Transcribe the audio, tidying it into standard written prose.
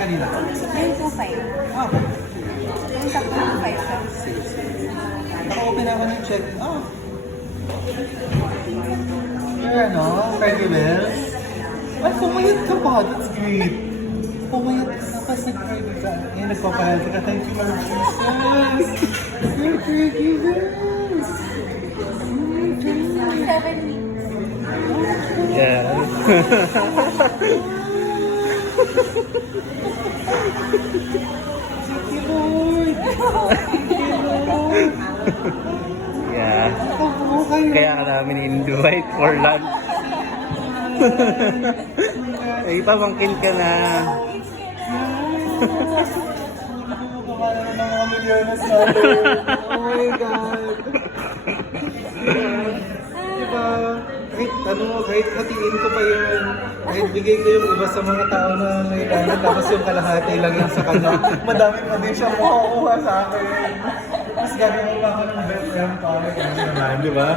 kanina? Ayun po, 5. Ah, Yung tatlo po, 5 ka. sige, sige. Naka-open ako ng check. Ah. Your ano, Friday bells? Ay, pumayat ka pa. That's great. Pumayat ka na kasi nag-Friday ka. Eh, nagpapahal ka. Thank you, Lord Jesus. Your Friday bells. 7 weeks. Yeah. Thank you, Lord. Thank you, Lord. Yeah. Oo, kayo. Kaya ka namin invite for lunch. Ay, pamangkin ka na. Nakakala na ng mga milyones natin. Oh my God. Diba? Kahit hatiin ko pa yun. Kahit bigay ko yung iba sa mga tao na nailangan, tapos yung kalahati lang yan sa kanya. Madami pa din siya makukuha sa akin. Mas gagawin pa ako ng best friend para kanya naman, di ba?